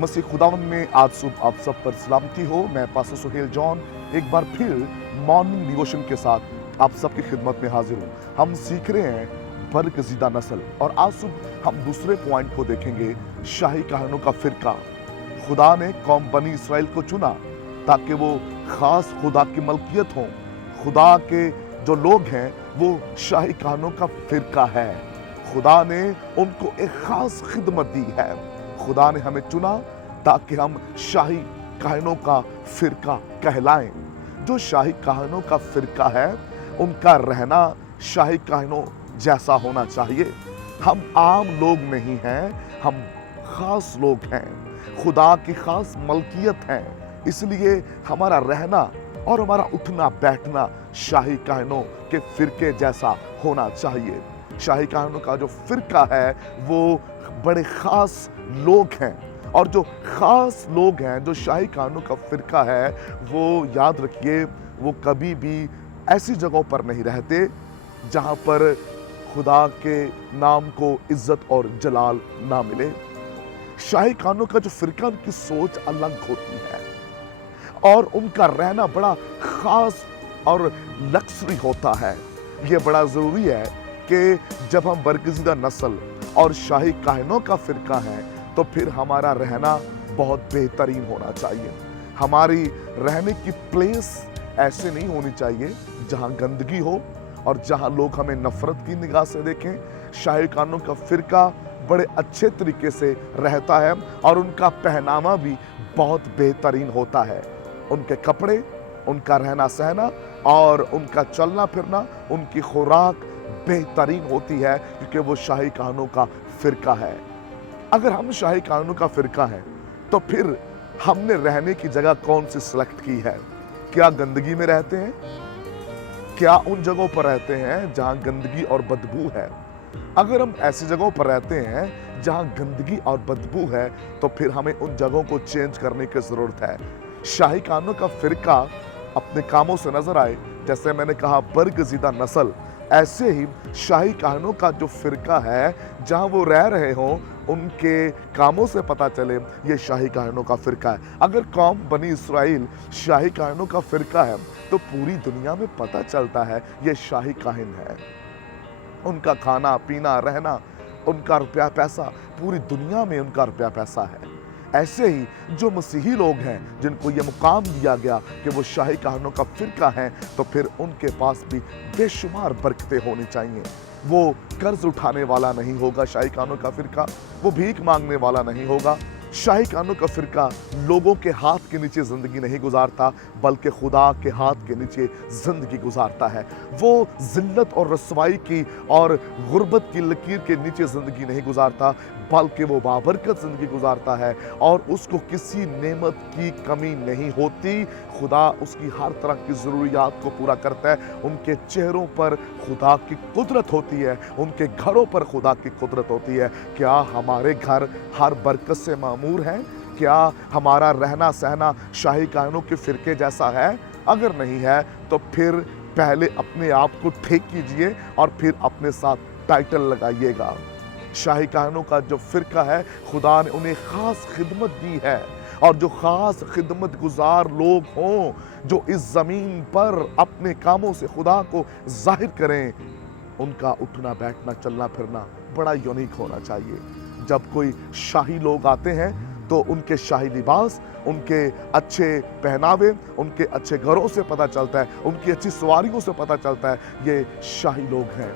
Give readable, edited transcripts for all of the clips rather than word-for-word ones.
मसीह खुदावंद में आज सुबह आप सब पर सलामती हो। मैं पास्टर सुहेल जॉन एक बार फिर मॉर्निंग डिवोशन के साथ आप सबकी खिदमत में हाजिर हूँ। हम सीख रहे हैं बरगज़ीदा नस्ल और आज सुबह हम दूसरे पॉइंट को देखेंगे, शाही काहनों का फिरका। खुदा ने कौम बनी इसराइल को चुना ताकि वो खास खुदा की मलकियत हो। खुदा के जो लोग हैं वो शाही काहनों का फिरका है। खुदा ने उनको एक खास खिदमत दी है। खुदा ने हमें चुना ताकि हम शाही काहनों का फिरका कहलाएं। जो शाही काहनों का फिरका है उनका रहना शाही काहनों जैसा होना चाहिए। हम आम लोग नहीं हैं, हम खास लोग हैं, खुदा की खास मलकियत हैं। इसलिए हमारा रहना और हमारा उठना बैठना शाही काहनों के फिरके जैसा होना चाहिए। शाही काहनों का जो फिरका है वो बड़े खास लोग हैं, और जो खास लोग हैं, जो शाही काहनों का फिरका है, वो याद रखिए वो कभी भी ऐसी जगहों पर नहीं रहते जहां पर खुदा के नाम को इज्जत और जलाल ना मिले। शाही काहनों का जो फिरका, उनकी सोच अलग होती है और उनका रहना बड़ा खास और लक्सरी होता है। ये बड़ा ज़रूरी है कि जब हम बरगज़ीदा नस्ल और शाही काहनों का फिरका है तो फिर हमारा रहना बहुत बेहतरीन होना चाहिए। हमारी रहने की प्लेस ऐसे नहीं होनी चाहिए जहां गंदगी हो और जहां लोग हमें नफरत की निगाह से देखें। शाही काहनों का फिरका बड़े अच्छे तरीके से रहता है और उनका पहनावा भी बहुत बेहतरीन होता है। उनके कपड़े, उनका रहना सहना और उनका चलना फिरना, उनकी खुराक बेहतरीन होती है क्योंकि वो शाही काहनों का फिरका है। अगर हम शाही काहनों का फिरका है तो फिर हमने रहने की जगह कौन सी सिलेक्ट की है? क्या गंदगी में रहते हैं? क्या उन जगहों पर रहते हैं जहां गंदगी और बदबू है? अगर हम ऐसी जगहों पर रहते हैं जहां गंदगी और बदबू है तो फिर हमें उन जगहों को चेंज करने की जरूरत है। शाही काहनों का फिरका अपने कामों से नजर आए, जैसे मैंने कहा बरगज़ीदा नस्ल, ऐसे ही शाही काहनों का जो फिरका है जहां वो रह रहे हों उनके कामों से पता चले ये शाही काहनों का फिरका है। अगर कौम बनी इसराइल शाही काहनों का फिरका है तो पूरी दुनिया में पता चलता है ये शाही काहन है। उनका खाना पीना रहना, उनका रुपया पैसा, पूरी दुनिया में उनका रुपया पैसा है। ऐसे ही जो मसीही लोग हैं जिनको ये मुकाम दिया गया कि वो शाही काहनों का फिरका हैं, तो फिर उनके पास भी बेशुमार बरकतें होनी चाहिए। वो कर्ज उठाने वाला नहीं होगा शाही काहनों का फिरका, वो भीख मांगने वाला नहीं होगा। शाही काहनों का फिरका लोगों के हाथ के नीचे जिंदगी नहीं गुजारता बल्कि खुदा के हाथ के नीचे जिंदगी गुजारता है। वो जिल्लत और रसवाई की और गुर्बत की लकीर के नीचे जिंदगी नहीं गुजारता बल्कि वो बाबरकत जिंदगी गुजारता है और उसको किसी नेमत की कमी नहीं होती। खुदा उसकी हर तरह की ज़रूरियात को पूरा करता है। उनके चेहरों पर खुदा की कुदरत होती है, उनके घरों पर खुदा की कुदरत होती है। क्या हमारे घर हर बरकत से मामूर हैं? क्या हमारा रहना सहना शाही काहनों के फिरके जैसा है? अगर नहीं है तो फिर पहले अपने आप को ठीक कीजिए और फिर अपने साथ टाइटल लगाइएगा। शाही काहनों का जो फिरका है, खुदा ने उन्हें खास खिदमत दी है और जो खास खिदमत गुजार लोग हों जो इस ज़मीन पर अपने कामों से खुदा को जाहिर करें, उनका उठना बैठना चलना फिरना बड़ा यूनिक होना चाहिए। जब कोई शाही लोग आते हैं तो उनके शाही लिबास, उनके अच्छे पहनावे, उनके अच्छे घरों से पता चलता है, उनकी अच्छी सवारियों से पता चलता है ये शाही लोग हैं।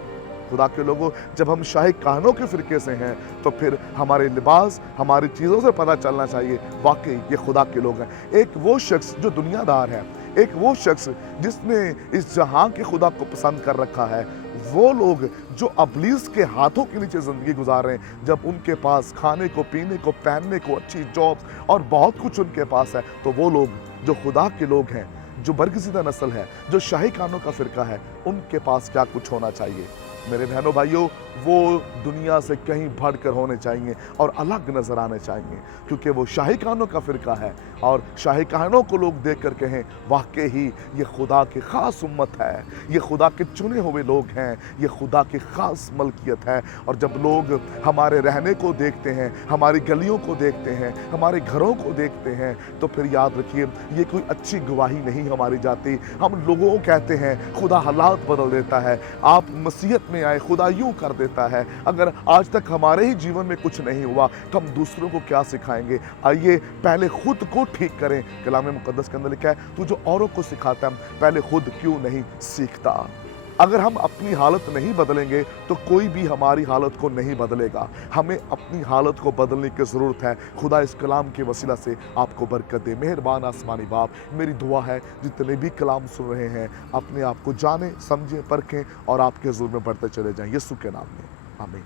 खुदा के लोगों, जब हम शाही काहनों के फिरके से हैं तो फिर हमारे लिबास, हमारी चीज़ों से पता चलना चाहिए वाकई ये खुदा के लोग हैं। एक वो शख्स जो दुनियादार है, एक वो शख्स जिसने इस जहां के खुदा को पसंद कर रखा है, वो लोग जो अबलीस के हाथों के नीचे ज़िंदगी गुजार रहे हैं, जब उनके पास खाने को, पीने को, पहनने को, अच्छी जॉब्स और बहुत कुछ उनके पास है, तो वो लोग जो खुदा के लोग हैं, जो बरगज़ीदा नस्ल है, जो शाही काहनों का फिरका है, उनके पास क्या कुछ होना चाहिए? मेरे बहनों भाइयों, वो दुनिया से कहीं बढ़कर होने चाहिए और अलग नज़र आने चाहिए, क्योंकि वो शाही कहानों का फ़िरका है और शाही कहानों को लोग देख कर कहें वाकई ही ये खुदा की ख़ास उम्मत है, ये खुदा के चुने हुए लोग हैं, ये खुदा की ख़ास मलकियत है। और जब लोग हमारे रहने को देखते हैं, हमारी गलियों को देखते हैं, हमारे घरों को देखते हैं, तो फिर याद रखिए ये कोई अच्छी गवाही नहीं हमारी जाती। हम लोगों को कहते हैं खुदा हालात बदल देता है, आप मसीहत में आए, खुदा यूँ कर देता है। अगर आज तक हमारे ही जीवन में कुछ नहीं हुआ तो हम दूसरों को क्या सिखाएंगे? आइए पहले खुद को ठीक करें। कलाम मुकद्दस के अंदर लिखा है, तू जो औरों को सिखाता है पहले खुद क्यों नहीं सीखता? अगर हम अपनी हालत नहीं बदलेंगे तो कोई भी हमारी हालत को नहीं बदलेगा। हमें अपनी हालत को बदलने की ज़रूरत है। खुदा इस कलाम के वसीला से आपको बरकत दे। मेहरबान आसमानी बाप, मेरी दुआ है जितने भी कलाम सुन रहे हैं अपने आप को जाने, समझें, परखें और आपके हुज़ूर में बढ़ते चले जाएं। यीशु के नाम में आमीन।